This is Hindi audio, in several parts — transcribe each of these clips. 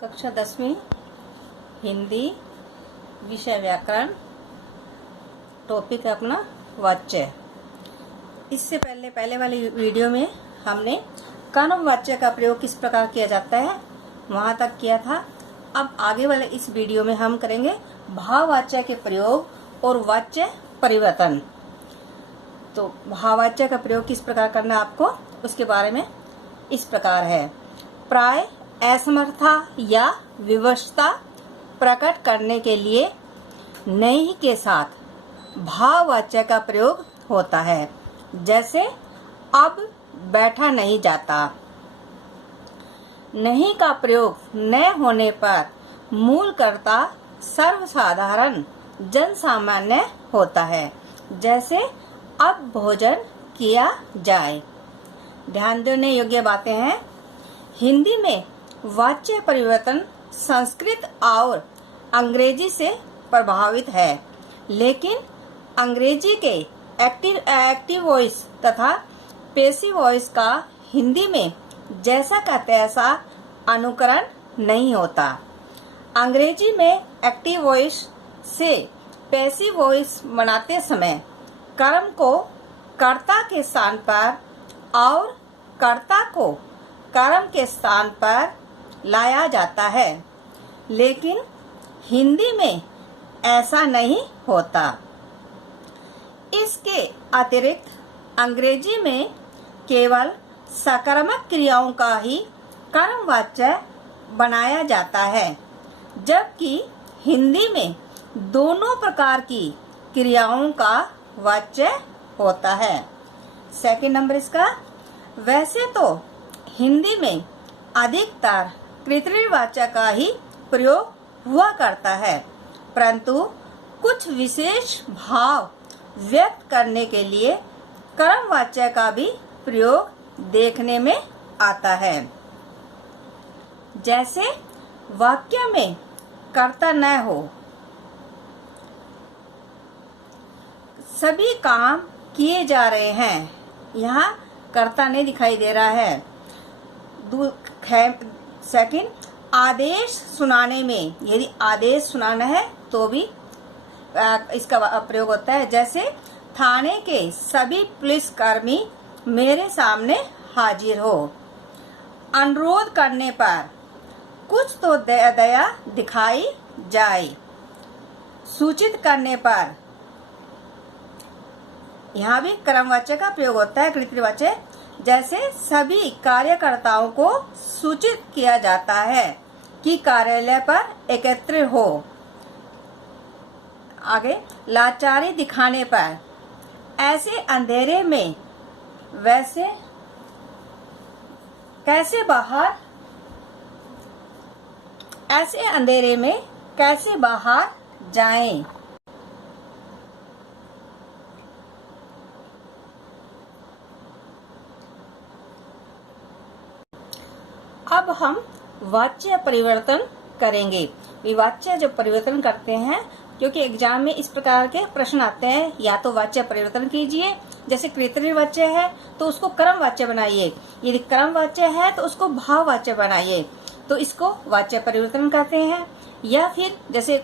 कक्षा 10वीं हिंदी विषय व्याकरण। टॉपिक है अपना वाच्य। इससे पहले वाली वीडियो में हमने कर्म वाच्य का प्रयोग किस प्रकार किया जाता है वहां तक किया था। अब आगे वाले इस वीडियो में हम करेंगे भाववाच्य के प्रयोग और वाच्य परिवर्तन। तो भाववाच्य का प्रयोग किस प्रकार करना है आपको, उसके बारे में इस प्रकार है। प्राय असमर्थता या विवशता प्रकट करने के लिए नहीं के साथ भाववाच्य का प्रयोग होता है। जैसे अब बैठा नहीं जाता। नहीं का प्रयोग न होने पर मूल कर्ता सर्वसाधारण जन सामान्य होता है। जैसे अब भोजन किया जाए। ध्यान देने योग्य बातें हैं। हिंदी में वाच्य परिवर्तन संस्कृत और अंग्रेजी से प्रभावित है, लेकिन अंग्रेजी के एक्टिव वॉइस तथा पैसिव वॉइस का हिंदी में जैसा का तैसा अनुकरण नहीं होता। अंग्रेजी में एक्टिव वॉइस से पैसिव वॉइस बनाते समय कर्म को कर्ता के स्थान पर और कर्ता को कर्म के स्थान पर लाया जाता है, लेकिन हिंदी में ऐसा नहीं होता। इसके अतिरिक्त अंग्रेजी में केवल सकारात्मक क्रियाओं का ही कर्मवाच्य बनाया जाता है, जबकि हिंदी में दोनों प्रकार की क्रियाओं का वाच्य होता है। सेकंड नंबर इसका, वैसे तो हिंदी में अधिकतर कृत्रिवाच्य का ही प्रयोग हुआ करता है, परंतु कुछ विशेष भाव व्यक्त करने के लिए कर्मवाच्य का भी प्रयोग देखने में आता है। जैसे वाक्य में कर्ता न हो, सभी काम किए जा रहे हैं। यहाँ कर्ता नहीं दिखाई दे रहा है। सेकंड, आदेश सुनाने में, यदि आदेश सुनाना है तो भी इसका प्रयोग होता है। जैसे थाने के सभी पुलिसकर्मी मेरे सामने हाजिर हो। अनुरोध करने पर कुछ तो दया दिखाई जाए। सूचित करने पर, यहाँ भी कर्मवाच्य का प्रयोग होता है, कृत्रिवाच्य। जैसे सभी कार्यकर्ताओं को सूचित किया जाता है कि कार्यालय पर एकत्रित हो। आगे, लाचारी दिखाने पर, ऐसे अंधेरे में वैसे कैसे बाहर, ऐसे अंधेरे में कैसे बाहर जाएं। अब हम वाच्य परिवर्तन करेंगे। वाच्य जो परिवर्तन करते हैं, क्योंकि एग्जाम में इस प्रकार के प्रश्न आते हैं, या तो वाच्य परिवर्तन कीजिए, जैसे कृत्रिवाच्य है तो उसको कर्मवाच्य बनाइए, यदि कर्मवाच्य है तो उसको भाववाच्य बनाइए, तो इसको वाच्य परिवर्तन कहते हैं। या फिर जैसे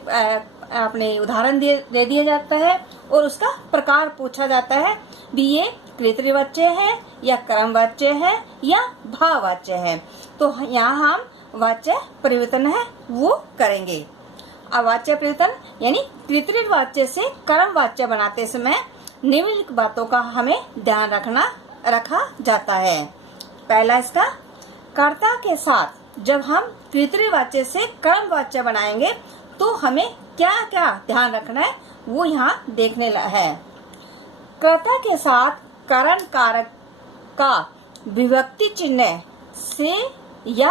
आपने उदाहरण दे दिया जाता है और उसका प्रकार पूछा जाता है भी ये कृत्रिवाच्य है या कर्मवाच्य है या भाववाच्य है, तो यहाँ हम वाच्य परिवर्तन है वो करेंगे। अब वाच्य परिवर्तन यानी कृत्रिवाच्य से कर्मवाच्य बनाते समय निम्नलिखित बातों का हमें ध्यान रखा जाता है। पहला इसका, कर्ता के साथ जब हम कृत्रिवाच्य से कर्मवाच्य बनाएंगे तो हमें क्या क्या ध्यान रखना है वो यहाँ देखने है। कर्ता के साथ करण कारक का विभक्ति चिन्ह से या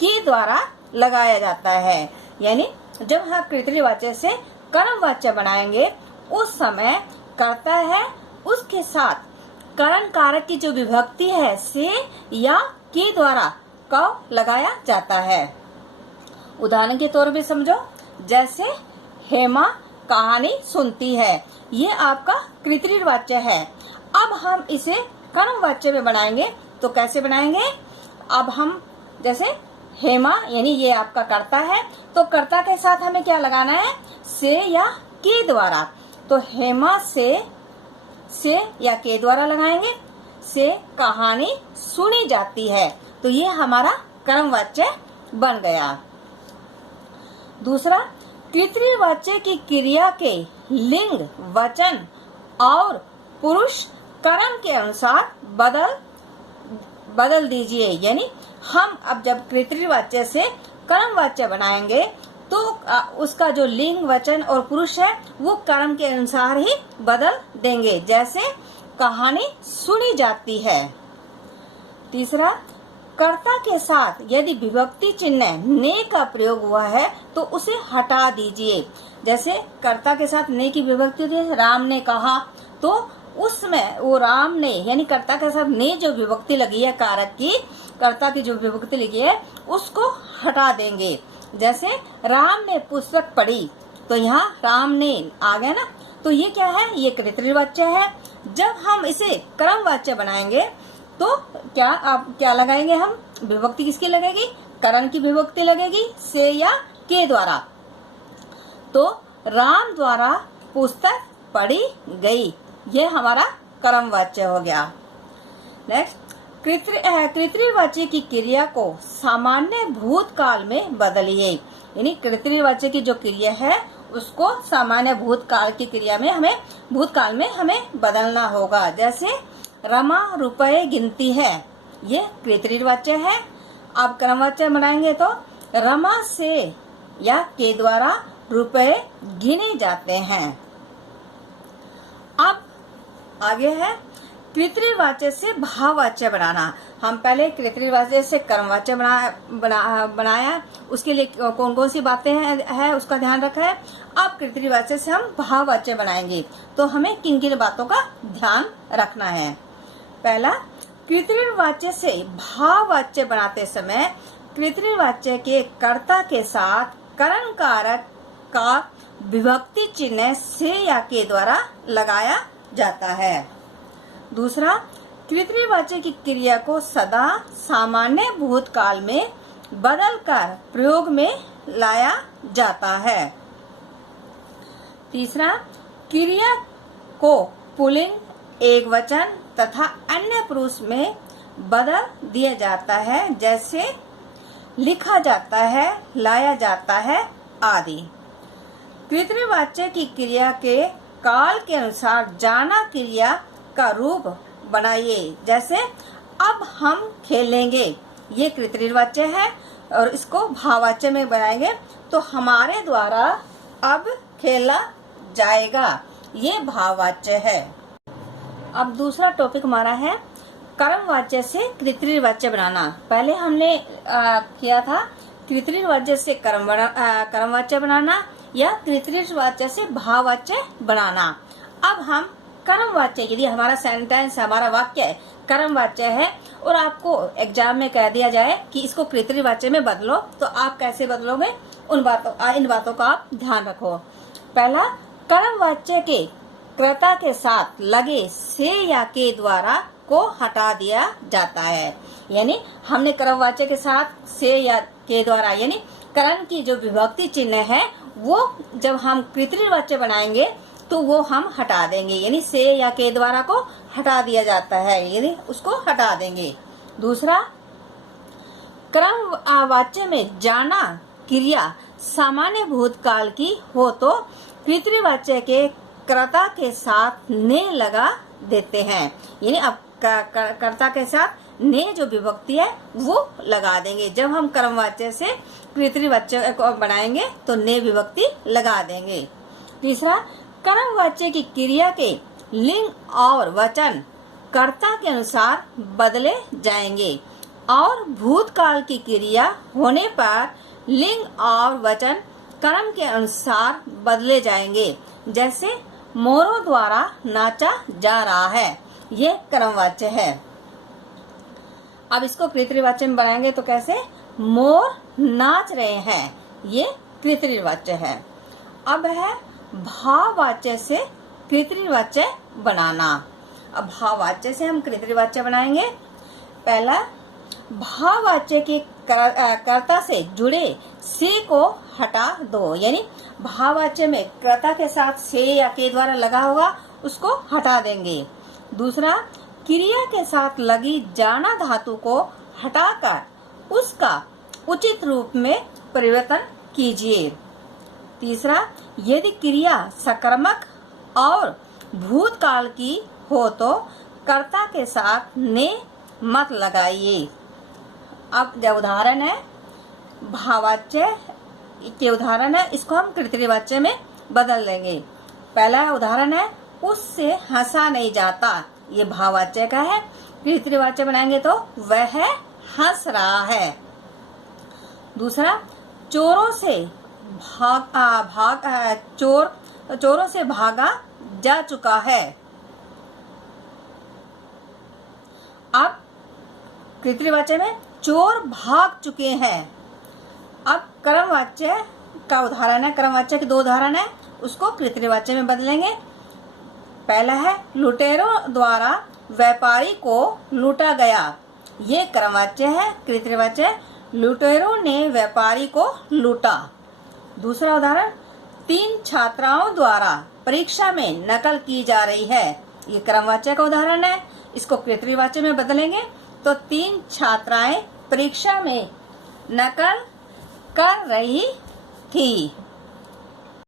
के द्वारा लगाया जाता है। यानी जब हम कृत्रिवाच्य से कर्मवाच्य बनाएंगे उस समय कर्ता है उसके साथ करण कारक की जो विभक्ति है से या के द्वारा का लगाया जाता है। उदाहरण के तौर पे समझो, जैसे हेमा कहानी सुनती है, ये आपका कृत्रिवाच्य है। अब हम इसे कर्मवाच्य में बनाएंगे तो कैसे बनाएंगे। अब हम जैसे हेमा यानी ये आपका कर्ता है, तो कर्ता के साथ हमें क्या लगाना है, से या के द्वारा। तो हेमा से या के द्वारा लगाएंगे। से कहानी सुनी जाती है, तो ये हमारा कर्मवाच्य बन गया। दूसरा, कृत्रिवाच्य की क्रिया के लिंग, वचन और पुरुष कर्म के अनुसार बदल दीजिए। यानी हम अब जब कृत्रिवाच्य से कर्मवाच्य बनाएंगे तो उसका जो लिंग, वचन और पुरुष है वो कर्म के अनुसार ही बदल देंगे। जैसे कहानी सुनी जाती है। तीसरा, कर्ता के साथ यदि विभक्ति चिन्ह ने का प्रयोग हुआ है तो उसे हटा दीजिए। जैसे कर्ता के साथ ने की विभक्ति होती है, राम ने कहा, तो उसमें वो राम ने यानी कर्ता के साथ ने जो विभक्ति लगी है, कारक की कर्ता की जो विभक्ति लगी है उसको हटा देंगे। जैसे राम ने पुस्तक पढ़ी, तो यहाँ राम ने आ गया ना, तो ये क्या है, ये कृत्रिवाच्य है। जब हम इसे कर्मवाच्य बनाएंगे तो क्या लगाएंगे हम, विभक्ति किसकी लगेगी, करण की विभक्ति लगेगी, से या के द्वारा। तो राम द्वारा पुस्तक पढ़ी गई, ये हमारा कर्मवाच्य हो गया। नेक्स्ट, कृत्रिवाच्य की क्रिया को सामान्य भूतकाल में बदलिए। यानी कृत्रिवाच्य की जो क्रिया है उसको सामान्य भूतकाल की क्रिया में भूतकाल में हमें बदलना होगा। जैसे रमा रुपए गिनती है, ये कृत्रिवाच्य है। अब कर्मवाच्य बनाएंगे तो रमा से या के द्वारा रुपए गिने जाते हैं। अब आगे है कृत्रिवाच्य से भाववाच्य बनाना। हम पहले कृत्रिवाच्य से कर्मवाच्य बनाया, उसके लिए कौन कौन सी बातें हैं उसका ध्यान रखा है। अब कृत्रिवाच्य से हम भाववाच्य बनाएंगे, तो हमें किन किन बातों का ध्यान रखना है। पहला, कृत्रिवाच्य से भाववाच्य बनाते समय कृत्रिवाच्य के कर्ता के साथ करण कारक का विभक्ति चिन्ह से या के द्वारा लगाया जाता है। दूसरा, कृत्रिवाच्य की क्रिया को सदा सामान्य भूतकाल में बदलकर प्रयोग में लाया जाता है। तीसरा, क्रिया को पुल्लिंग, एकवचन तथा अन्य पुरुष में बदल दिया जाता है। जैसे लिखा जाता है, लाया जाता है आदि। कृत्रिवाच्य की क्रिया के काल के अनुसार जाना क्रिया का रूप बनाइए। जैसे अब हम खेलेंगे, ये कृत्रिवाच्य है और इसको भाववाच्य में बनाएंगे तो हमारे द्वारा अब खेला जाएगा, ये भाववाच्य है। अब दूसरा टॉपिक हमारा है कर्मवाच्य से कृत्रिवाच्य बनाना। पहले हमने किया था कृत्रिवाच्य से कर्मवाच्य बनाना या कृत्रिवाच्य से भाववाच्य बनाना। अब हम कर्मवाच्य, यदि हमारा सेंटेंस, हमारा वाक्य कर्मवाच्य है और आपको एग्जाम में कह दिया जाए कि इसको कृत्रिवाच्य में बदलो, तो आप कैसे बदलोगे, इन बातों का आप ध्यान रखो। पहला, कर्मवाच्य के कर्ता के साथ लगे से या के द्वारा को हटा दिया जाता है। यानी हमने कर्मवाच्य के साथ से या के द्वारा यानी करण की जो विभक्ति चिन्ह है वो जब हम कृत्रिवाच्य बनाएंगे तो वो हम हटा देंगे, यानी से या के द्वारा को हटा दिया जाता है, यानी उसको हटा देंगे। दूसरा, कर्मवाच्य में जाना क्रिया सामान्य भूतकाल की हो तो कृत्रिवाच्य के कर्ता के साथ ने लगा देते हैं। यानी अब कर्ता के साथ ने जो विभक्ति है वो लगा देंगे। जब हम कर्मवाच्य से कृत्रिवाच्य को बनाएंगे तो ने विभक्ति लगा देंगे। तीसरा, कर्मवाच्य की क्रिया के लिंग और वचन कर्ता के अनुसार बदले जाएंगे और भूतकाल की क्रिया होने पर लिंग और वचन कर्म के अनुसार बदले जाएंगे। जैसे मोरों द्वारा नाचा जा रहा है, ये कर्मवाच्य है। अब इसको कृत्रिवाच्य में बनाएंगे तो कैसे, मोर नाच रहे हैं, ये कृत्रिवाच्य है। अब है भाववाच्य से कृत्रिवाच्य बनाना। अब भाववाच्य से हम कृत्रिवाच्य बनाएंगे। पहला, भाववाच्य के कर्ता से जुड़े से को हटा दो, यानी भाववाच्य में कर्ता के साथ से या के द्वारा लगा होगा उसको हटा देंगे। दूसरा, क्रिया के साथ लगी जाना धातु को हटाकर उसका उचित रूप में परिवर्तन कीजिए। तीसरा, यदि क्रिया सकर्मक और भूतकाल की हो तो कर्ता के साथ ने मत लगाइए। अब जो उदाहरण है भाववाच्य के उदाहरण है, इसको हम कृतवाच्य में बदल लेंगे। पहला उदाहरण है उससे हंसा नहीं जाता, ये भाववाच्य का है। कृतवाच्य बनाएंगे तो वह हंस रहा है। दूसरा, चोरों से चोरों से भागा जा चुका है। अब कृतवाच्य में चोर भाग चुके हैं। अब कर्मवाच्य का उदाहरण है, कर्मवाच्य के दो उदाहरण है, उसको कृतवाच्य में बदलेंगे। पहला है लुटेरों द्वारा व्यापारी को लूटा गया, ये कर्मवाच्य है। कृतवाच्य लुटेरों ने व्यापारी को लूटा। दूसरा उदाहरण, 3 छात्राओं द्वारा परीक्षा में नकल की जा रही है, ये कर्मवाच्य का उदाहरण है। इसको कृतवाच्य में बदलेंगे तो 3 छात्राएं परीक्षा में नकल कर रही थी।